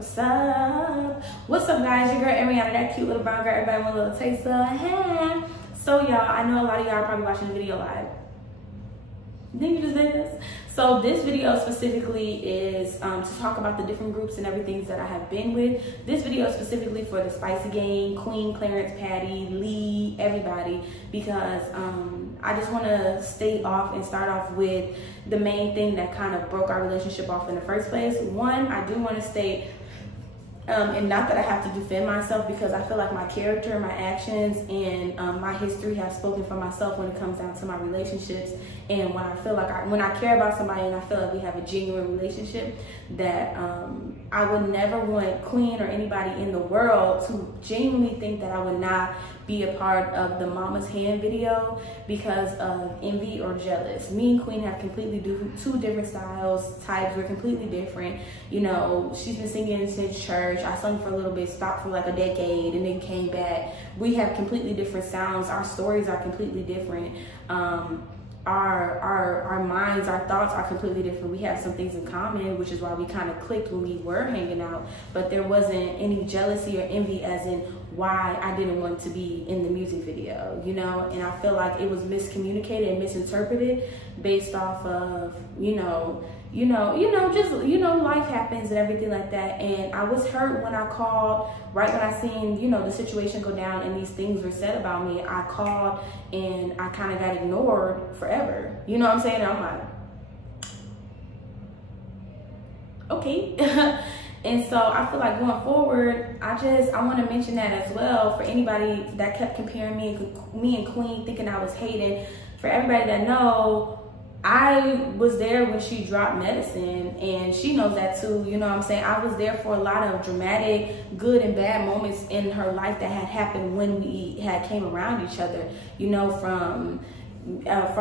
What's up? What's up, guys? Your girl Airi out of that cute little brown girl. Everybody want a little taste of ham. So, y'all, I know a lot of y'all are probably watching the video live. Didn't you just say this? So this video specifically is to talk about the different groups and everything that I have been with. This video is specifically for the Spicy Gang, Queen, Clarence, Patty, Lee, everybody, because I just want to start off with the main thing that kind of broke our relationship off in the first place. One, I do want to state, and not that I have to defend myself, because I feel like my character, my actions, and my history have spoken for myself when it comes down to my relationships. And when I feel like when I care about somebody and I feel like we have a genuine relationship, that I would never want Queen or anybody in the world to genuinely think that I would not be a part of the Mama's Hand video because of envy or jealous. Me and Queen have completely two different styles, types. We're completely different. You know, she's been singing since church. I sung for a little bit, stopped for like a decade, and then came back. We have completely different sounds. Our stories are completely different. Our minds, our thoughts are completely different. We have some things in common, which is why we kind of clicked when we were hanging out, but there wasn't any jealousy or envy as in why I didn't want to be in the music video, you know. And I feel like it was miscommunicated and misinterpreted based off of, life happens and everything like that. And I was hurt when I called, right when I seen, the situation go down and these things were said about me. I called and I kind of got ignored forever. You know what I'm saying? And I'm like, okay. And so I feel like going forward, I want to mention that as well for anybody that kept comparing me and Queen, thinking I was hating. For everybody that know, I was there when she dropped Medicine, and she knows that too. You know what I'm saying? I was there for a lot of dramatic, good and bad moments in her life that had happened when we had came around each other. You know, from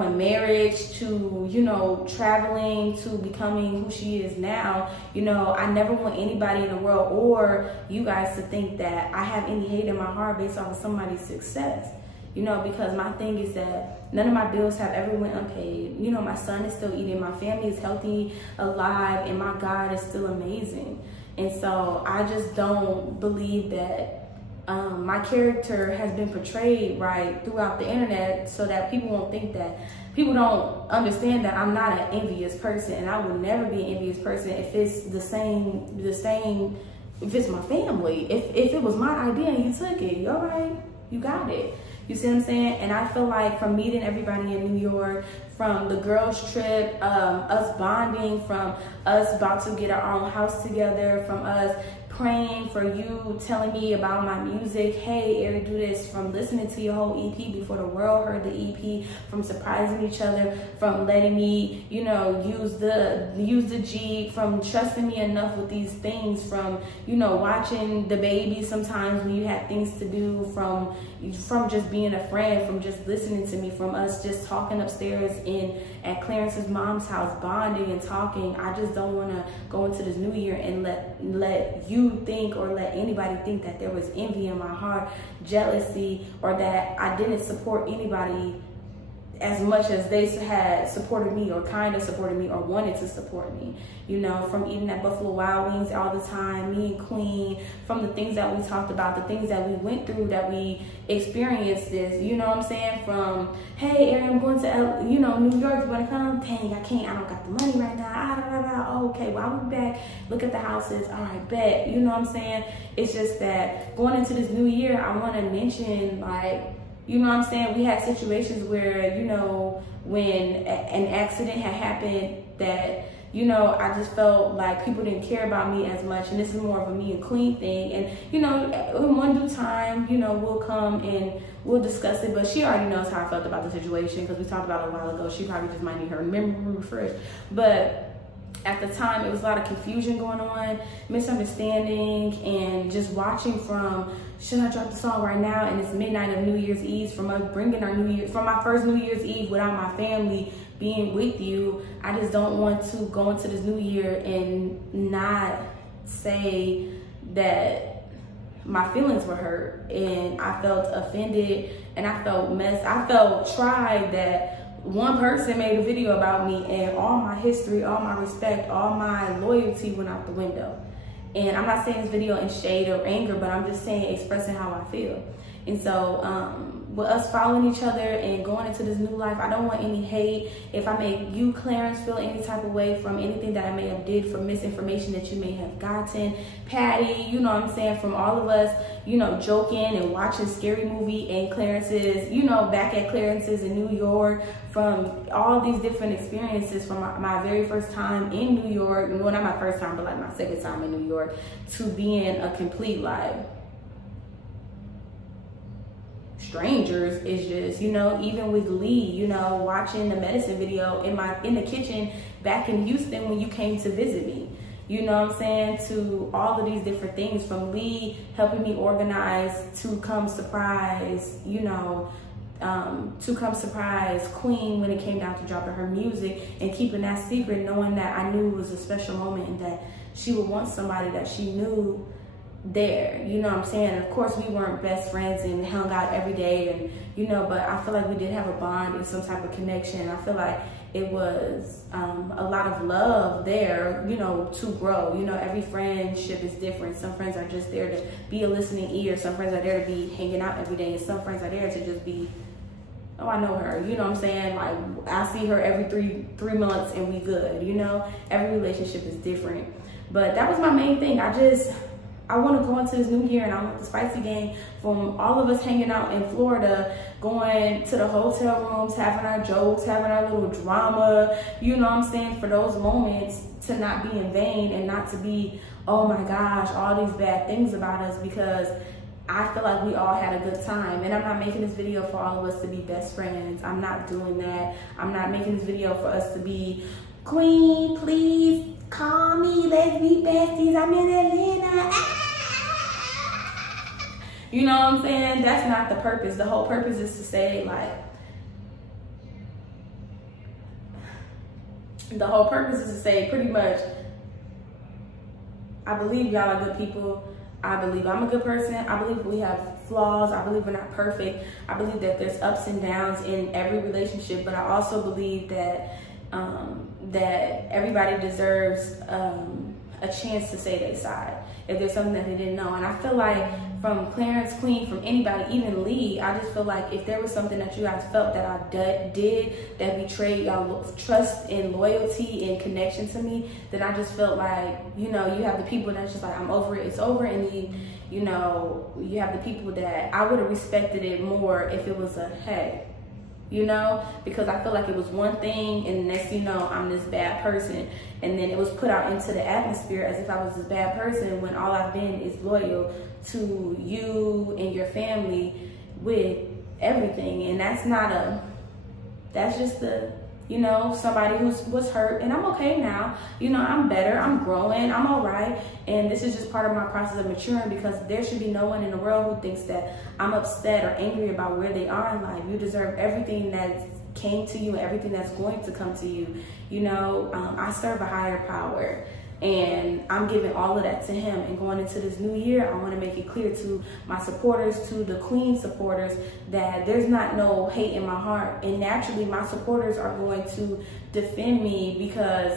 a marriage to, traveling to becoming who she is now. I never want anybody in the world or you guys to think that I have any hate in my heart based off of somebody's success. Because my thing is that none of my bills have ever went unpaid. My son is still eating, my family is healthy, alive, and my God is still amazing. And so I just don't believe that my character has been portrayed right throughout the internet, so that people won't think that, people don't understand that I'm not an envious person, and I would never be an envious person if it's the same, if it's my family. If it was my idea and you took it, all right, you got it. You see what I'm saying? And I feel like from meeting everybody in New York, from the girls trip, us bonding, from us about to get our own house together, from us praying for you, telling me about my music, hey, Airi, do this, from listening to your whole EP before the world heard the EP, from surprising each other, from letting me, use the Jeep, from trusting me enough with these things, from, watching the baby sometimes when you had things to do, from just being a friend, from just listening to me, from us just talking upstairs at Clarence's mom's house, bonding and talking. I just don't want to go into this new year and let you think or let anybody think that there was envy in my heart, jealousy, or that I didn't support anybody as much as they had supported me or kind of supported me or wanted to support me. From eating at Buffalo Wild Wings all the time, me and Queen, from the things that we talked about, the things that we went through, that we experienced this, you know what I'm saying? From, hey, Airi, I'm going to, New York, you want to come? Dang, I can't, I don't got the money right now. Oh, okay, well, I'll be back, look at the houses, all right, bet, you know what I'm saying? It's just that going into this new year, I want to mention, like, you know what I'm saying? We had situations where, when an accident had happened that, I just felt like people didn't care about me as much. And this is more of a me and Queen thing. And, in one due time, we'll come and we'll discuss it. But she already knows how I felt about the situation because we talked about it a while ago. She probably just might need her memory refreshed. But at the time, it was a lot of confusion going on, misunderstanding, and just watching from, should I drop the song right now? And it's midnight of New Year's Eve, from us bringing our from my first New Year's Eve without my family being with you. I just don't want to go into this new year and not say that my feelings were hurt, and I felt offended, and I felt tried that one person made a video about me and all my history, all my respect, all my loyalty went out the window. And I'm not saying this video in shade or anger, but I'm just saying expressing how I feel. And so with us following each other and going into this new life, I don't want any hate. If I make you, Clarence, feel any type of way from anything that I may have did, from misinformation that you may have gotten, Patty, you know what I'm saying, from all of us, you know, joking and watching Scary Movie and Clarence's, you know, back at Clarence's in New York, from all these different experiences, from my very first time in New York, well, not my first time, but like my second time in New York, to being a complete like strangers. Is just, you know, even with Lee, you know, watching the medicine video in the kitchen back in Houston when you came to visit me, you know what I'm saying, to all of these different things, from Lee helping me organize to come surprise, you know, to come surprise Queen when it came down to dropping her music and keeping that secret, knowing that I knew it was a special moment and that she would want somebody that she knew there, you know what I'm saying. Of course, we weren't best friends and hung out every day, and you know, but I feel like we did have a bond and some type of connection. I feel like it was a lot of love there, you know, to grow. You know, every friendship is different. Some friends are just there to be a listening ear. Some friends are there to be hanging out every day, and some friends are there to just be, oh, I know her, you know what I'm saying? Like, I see her every three months and we good, you know? Every relationship is different. But that was my main thing. I want to go into this new year and I want the spicy game from all of us hanging out in Florida, going to the hotel rooms, having our jokes, having our little drama, you know what I'm saying, for those moments to not be in vain and not to be, oh my gosh, all these bad things about us, because I feel like we all had a good time. And I'm not making this video for all of us to be best friends. I'm not doing that. I'm not making this video for us to be, Queen, please call me, let's be besties, I'm in Atlanta. Ah! You know what I'm saying? That's not the purpose. The whole purpose is to say, like, the whole purpose is to say pretty much, I believe y'all are good people. I believe I'm a good person. I believe we have flaws. I believe we're not perfect. I believe that there's ups and downs in every relationship, but I also believe that that everybody deserves a chance to say their side if there's something that they didn't know. And I feel like from Clarence, Queen, from anybody, even Lee, I just feel like if there was something that you guys felt that I did that betrayed y'all trust and loyalty and connection to me, then I just felt like, you know, you have the people that's just like, I'm over it, it's over. And you know, you have the people that I would have respected it more if it was a hey, you know, because I feel like it was one thing and the next thing you know, I'm this bad person. And then it was put out into the atmosphere as if I was this bad person when all I've been is loyal to you and your family with everything. And that's not that's just you know, somebody who was hurt, and I'm okay now. You know, I'm better, I'm growing, I'm all right. And this is just part of my process of maturing, because there should be no one in the world who thinks that I'm upset or angry about where they are in life. You deserve everything that came to you, everything that's going to come to you. You know, I serve a higher power, and I'm giving all of that to him. And going into this new year, I want to make it clear to my supporters, to the Queen supporters, that there's not no hate in my heart. And naturally, my supporters are going to defend me because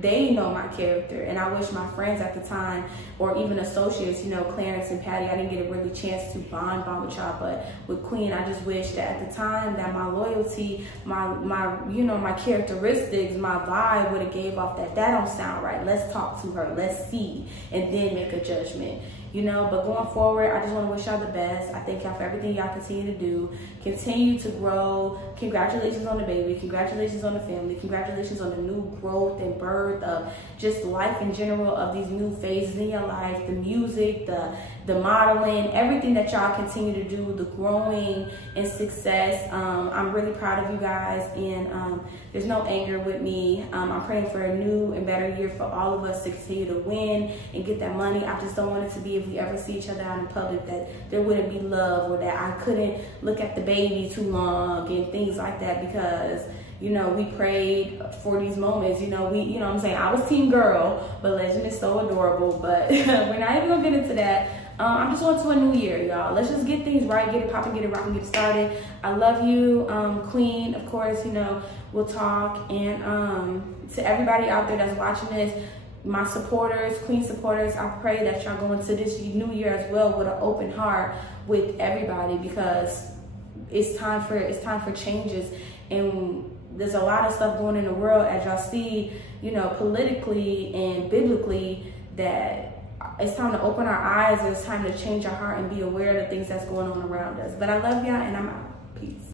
they know my character. And I wish my friends at the time, or even associates, you know, Clarence and Patty, I didn't get a really chance to bond with y'all, but with Queen, I just wish that at the time that my loyalty, my you know, my characteristics, my vibe would have gave off that don't sound right. Let's talk to her, let's see, and then make a judgment. You know, but going forward, I just want to wish y'all the best. I thank y'all for everything y'all continue to do. Continue to grow. Congratulations on the baby. Congratulations on the family. Congratulations on the new growth and birth of just life in general, of these new phases in your life, the music, the modeling, everything that y'all continue to do, the growing and success. I'm really proud of you guys, and there's no anger with me. I'm praying for a new and better year for all of us to continue to win and get that money. I just don't want it to be, if we ever see each other out in public, that there wouldn't be love, or that I couldn't look at the baby too long and things like that, because, you know, we prayed for these moments. You know, you know what I'm saying? I was team girl, but Legend is so adorable, but we're not even gonna get into that. I'm just on to a new year, y'all. Let's just get things right, get it popping, get it rocking, get it started. I love you, Queen. Of course, you know, we'll talk. And to everybody out there that's watching this, my supporters, Queen supporters, I pray that y'all go into this new year as well with an open heart with everybody, because it's time for changes. And there's a lot of stuff going in the world, as y'all see, you know, politically and biblically, that it's time to open our eyes. It's time to change our heart and be aware of the things that's going on around us. But I love y'all, and I'm out. Peace.